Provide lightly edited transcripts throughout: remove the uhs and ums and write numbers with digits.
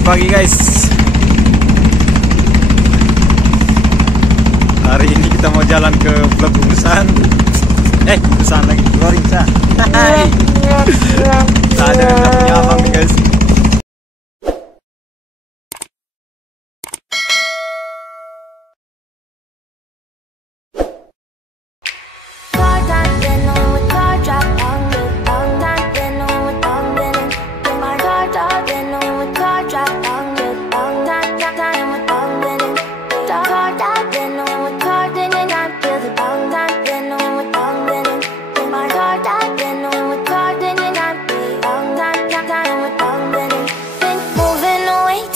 Selamat pagi guys. Hari ini kita mau jalan ke Pulau Busan. Busan lagi, Pulau Rinca. Hai. Ada yang punya abang nih guys.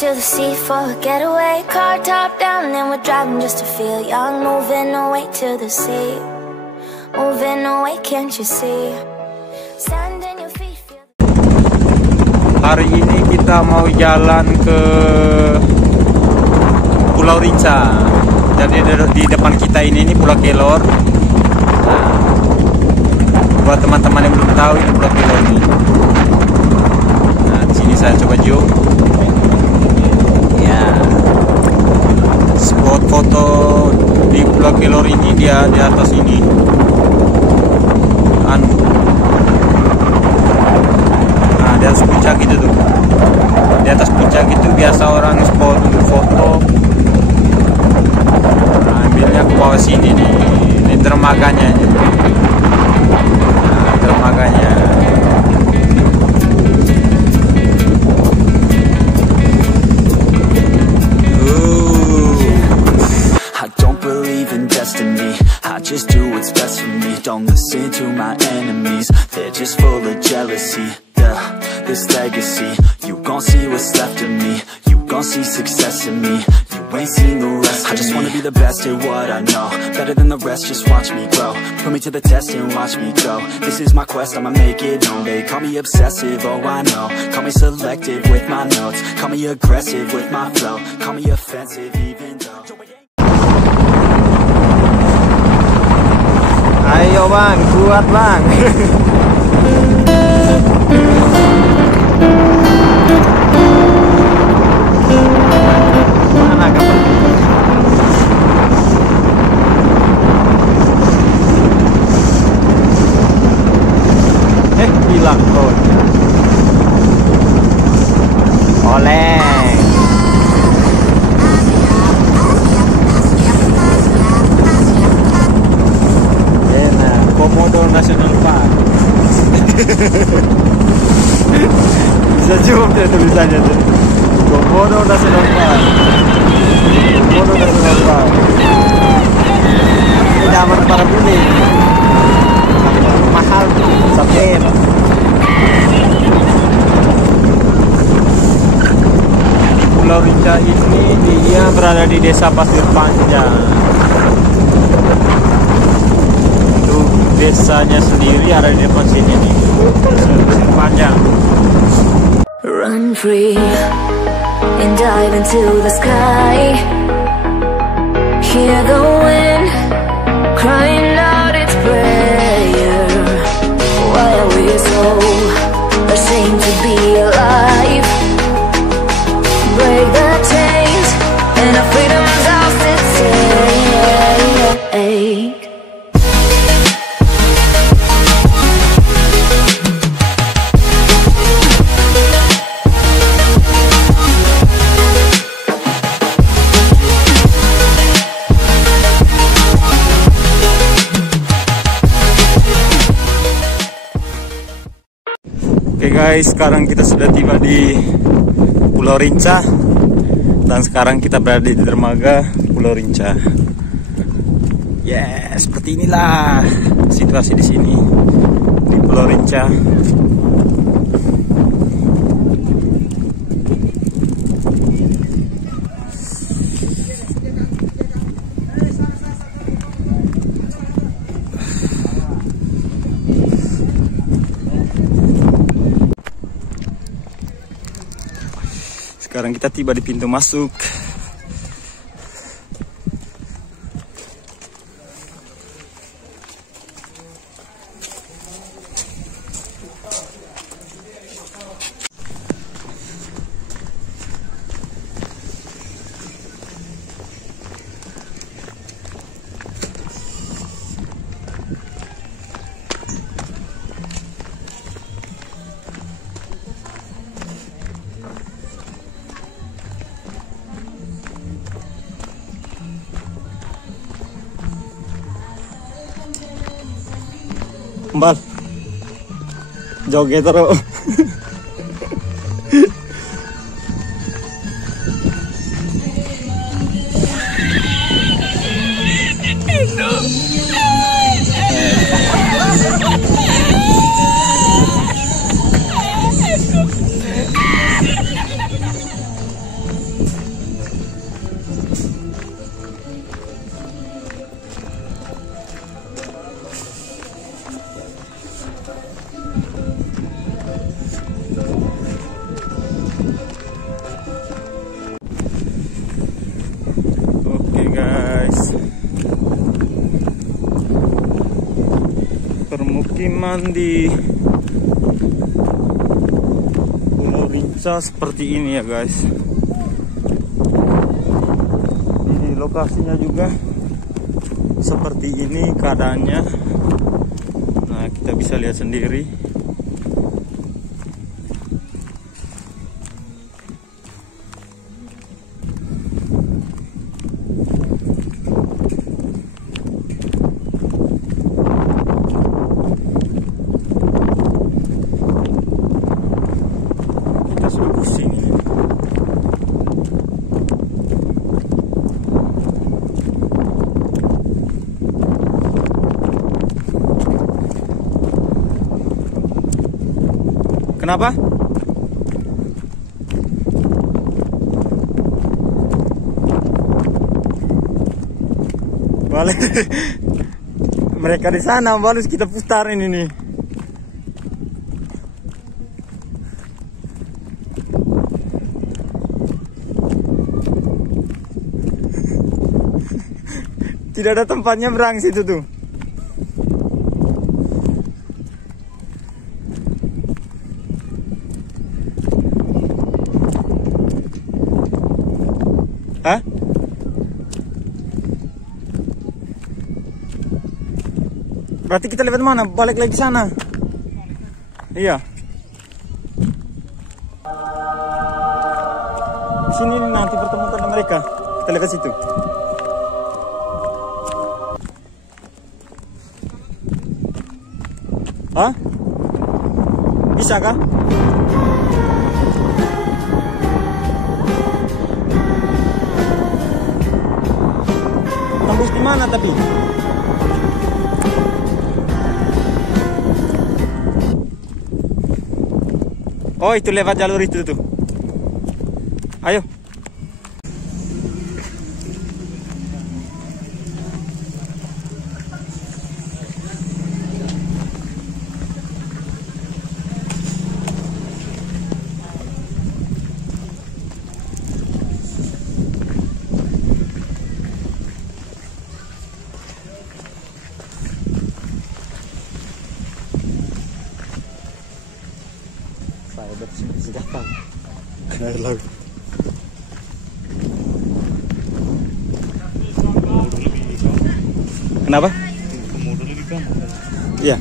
To the sea for a getaway, car top down and we're driving just to feel young. Moving away to the sea, moving away, can't you see? Sand in your feet, feel. Hari ini kita mau jalan ke Pulau Rinca. Jadi di depan kita ini Pulau Kelor. Nah, buat teman-teman yang belum tahu ini Pulau Kelor ini. Nah, di sini saya coba zoom. Spot foto di Pulau Kelor ini dia di atas ini. Nah, di atas puncak itu tuh. Di atas puncak itu biasa orang spot untuk foto. Nah, ambilnya ke bawah sini nih. Ini dermaganya. Nah, dermaganya. Just do what's best for me. Don't listen to my enemies. They're just full of jealousy. Yeah, this legacy. You gon' see what's left of me. You gon' see success in me. You ain't seen the rest of me. I just wanna be the best at what I know. Better than the rest, just watch me grow. Put me to the test and watch me go. This is my quest, I'ma make it known. They call me obsessive, oh I know. Call me selective with my notes. Call me aggressive with my flow. Call me offensive even though. Ayo bang, kuat bang. Mana kapal? Hilang tuh. Oleh. Komodo National Park. Bisa zoom ya tulisannya tuh. Komodo National Park. Komodo National Park. Ini nyaman para bule. Mahal tuh, sapien. Pulau Rinca ini dia berada di Desa Pasir Panjang. Desanya sendiri ada di depan sini nih. Pasir Panjang. Run free and dive into the sky. Hear the wind crying out its prayer. Why are we so ashamed to be alive? Break the chains and our freedom's ours to take. Oke guys, sekarang kita sudah tiba di Pulau Rinca dan sekarang kita berada di dermaga Pulau Rinca. Seperti inilah situasi di sini di Pulau Rinca. Sekarang kita tiba di pintu masuk. Bal. Joget terus. Permukiman di Pulau Rinca seperti ini ya guys. Ini lokasinya juga seperti ini keadaannya. Nah, kita bisa lihat sendiri. Kenapa? Balik. Mereka di sana, baru kita putarin ini. Tidak ada tempatnya berang situ tuh. Hah? Berarti kita lewat mana? Balik lagi sana. Iya. Sini nanti pertemukan mereka. Kita lewat situ. Hah? Bisa kah? Tembus di mana tapi? Oh, itu lewat jalur itu tuh. Ayo. Saya bersih datang ke air laut. Kenapa? Iya.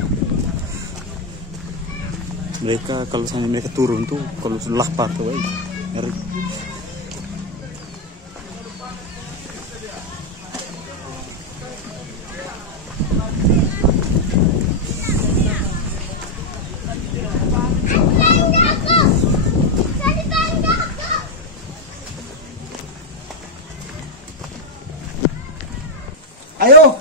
Mereka kalau misalnya mereka turun tuh kalau sudah lapar tuh, ngeri. Ayo.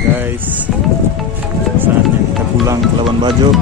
Guys, saatnya kita pulang ke Labuan Bajo.